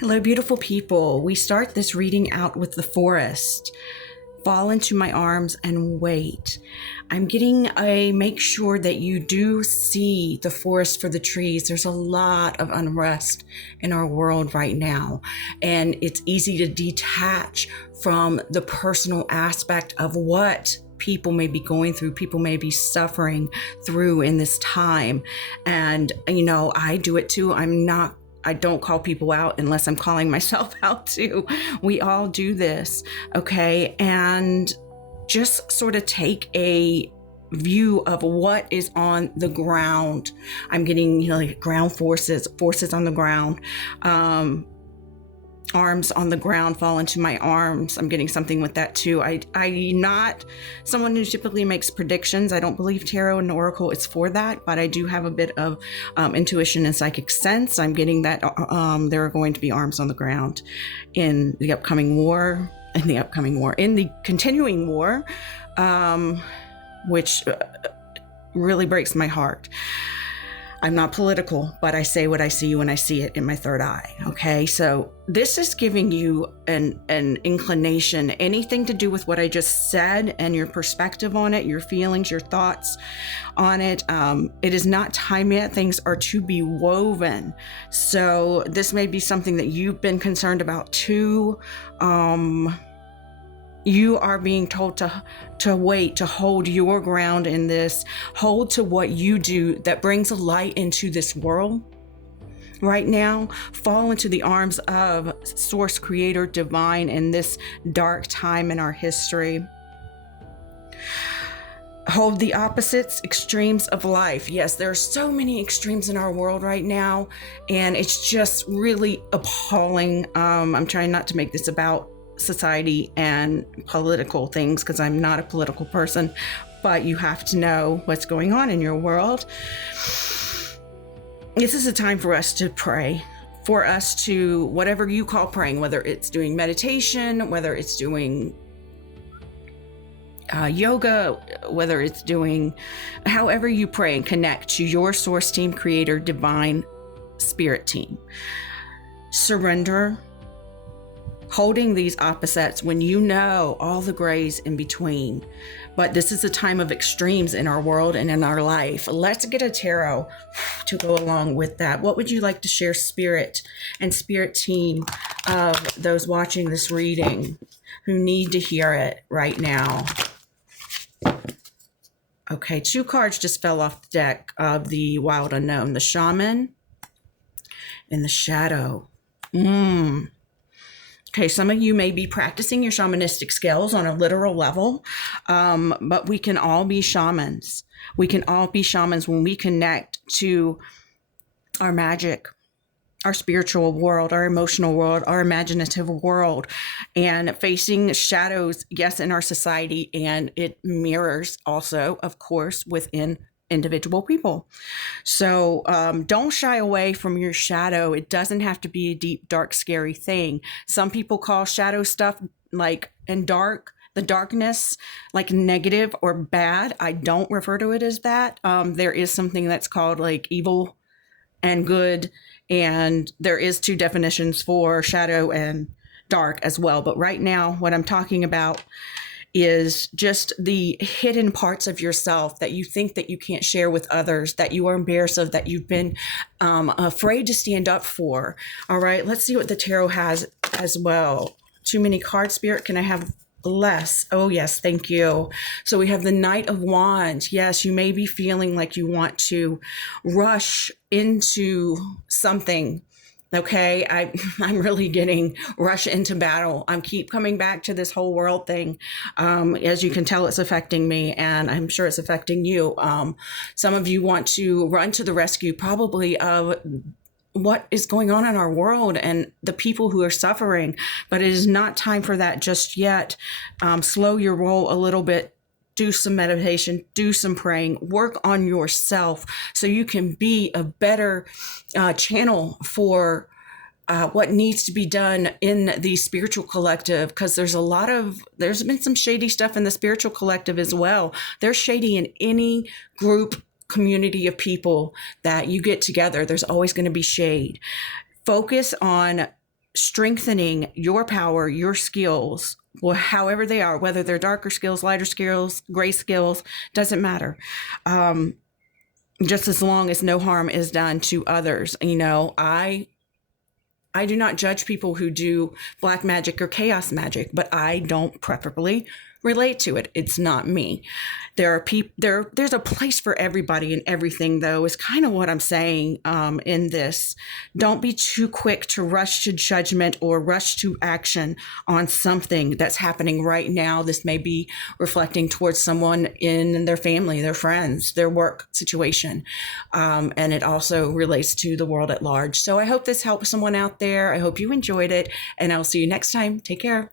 Hello, beautiful people. We start this reading out with the forest. Fall into my arms and wait. I'm getting a make sure that you do see the forest for the trees. There's a lot of unrest in our world right now, and it's easy to detach from the personal aspect of what people may be going through, people may be suffering through in this time. And, I do it too. I don't call people out unless I'm calling myself out too. We all do this, okay? And just sort of take a view of what is on the ground. I'm getting, like ground forces on the ground. Arms on the ground fall into my arms. I'm getting something with that too. I'm not someone who typically makes predictions. I don't believe tarot and oracle is for that, but I do have a bit of intuition and psychic sense. I'm getting that there are going to be arms on the ground in the upcoming war, in the continuing war, which really breaks my heart. I'm not political, but I say what I see when I see it in my third eye. Okay, so this is giving you an inclination, anything to do with what I just said and your perspective on it, your feelings, your thoughts on it. It is not time yet. Things are to be woven. So this may be something that you've been concerned about too. You are being told to wait, to hold your ground in this, hold to what you do that brings a light into this world right now. Fall into the arms of Source, Creator, Divine in this dark time in our history. Hold the opposites, extremes of life. Yes, there are so many extremes in our world right now, and it's just really appalling. I'm trying not to make this about society and political things because I'm not a political person, but you have to know what's going on in your world. This is a time for us to pray, for us to, whatever you call praying, whether it's doing meditation, whether it's doing yoga, whether it's doing however you pray and connect to your source team, creator, divine spirit team. Surrender. Holding these opposites when you know all the grays in between. But this is a time of extremes in our world and in our life. Let's get a tarot to go along with that. What would you like to share, spirit and spirit team of those watching this reading who need to hear it right now? Okay, 2 cards just fell off the deck of the Wild Unknown. The Shaman and the Shadow. Okay, some of you may be practicing your shamanistic skills on a literal level, but we can all be shamans. We can all be shamans when we connect to our magic, our spiritual world, our emotional world, our imaginative world, and facing shadows, yes, in our society, and it mirrors also, of course, within individual people. So don't shy away from your shadow. It doesn't have to be a deep, dark, scary thing. Some people call shadow stuff like and dark, the darkness, like negative or bad. I don't refer to it as that. There is something that's called like evil and good, and there is 2 definitions for shadow and dark as well. But right now, what I'm talking about is just the hidden parts of yourself that you think that you can't share with others, that you are embarrassed of, that you've been afraid to stand up for. All right, let's see what the tarot has as well. Too many cards, Spirit. Can I have less? Oh, yes, thank you. So we have the Knight of Wands. Yes, you may be feeling like you want to rush into something. Okay, I'm really getting rush into battle. I keep coming back to this whole world thing. As you can tell, it's affecting me, and I'm sure it's affecting you. Some of you want to run to the rescue, probably of what is going on in our world and the people who are suffering, but it is not time for that just yet. Slow your roll a little bit. Do some meditation, do some praying, work on yourself so you can be a better channel for what needs to be done in the spiritual collective, because there's been some shady stuff in the spiritual collective as well. There's shady in any group, community of people that you get together. There's always going to be shade. Focus on strengthening your power, your skills, well, however they are, whether they're darker skills, lighter skills, gray skills, doesn't matter. Just as long as no harm is done to others. I do not judge people who do black magic or chaos magic, but I don't preferably relate to it. It's not me. There are people there's a place for everybody and everything, though, is kind of what I'm saying in this. Don't be too quick to rush to judgment or rush to action on something that's happening right now. This may be reflecting towards someone in their family, their friends, their work situation. And it also relates to the world at large. So I hope this helps someone out there. I hope you enjoyed it, and I'll see you next time. Take care.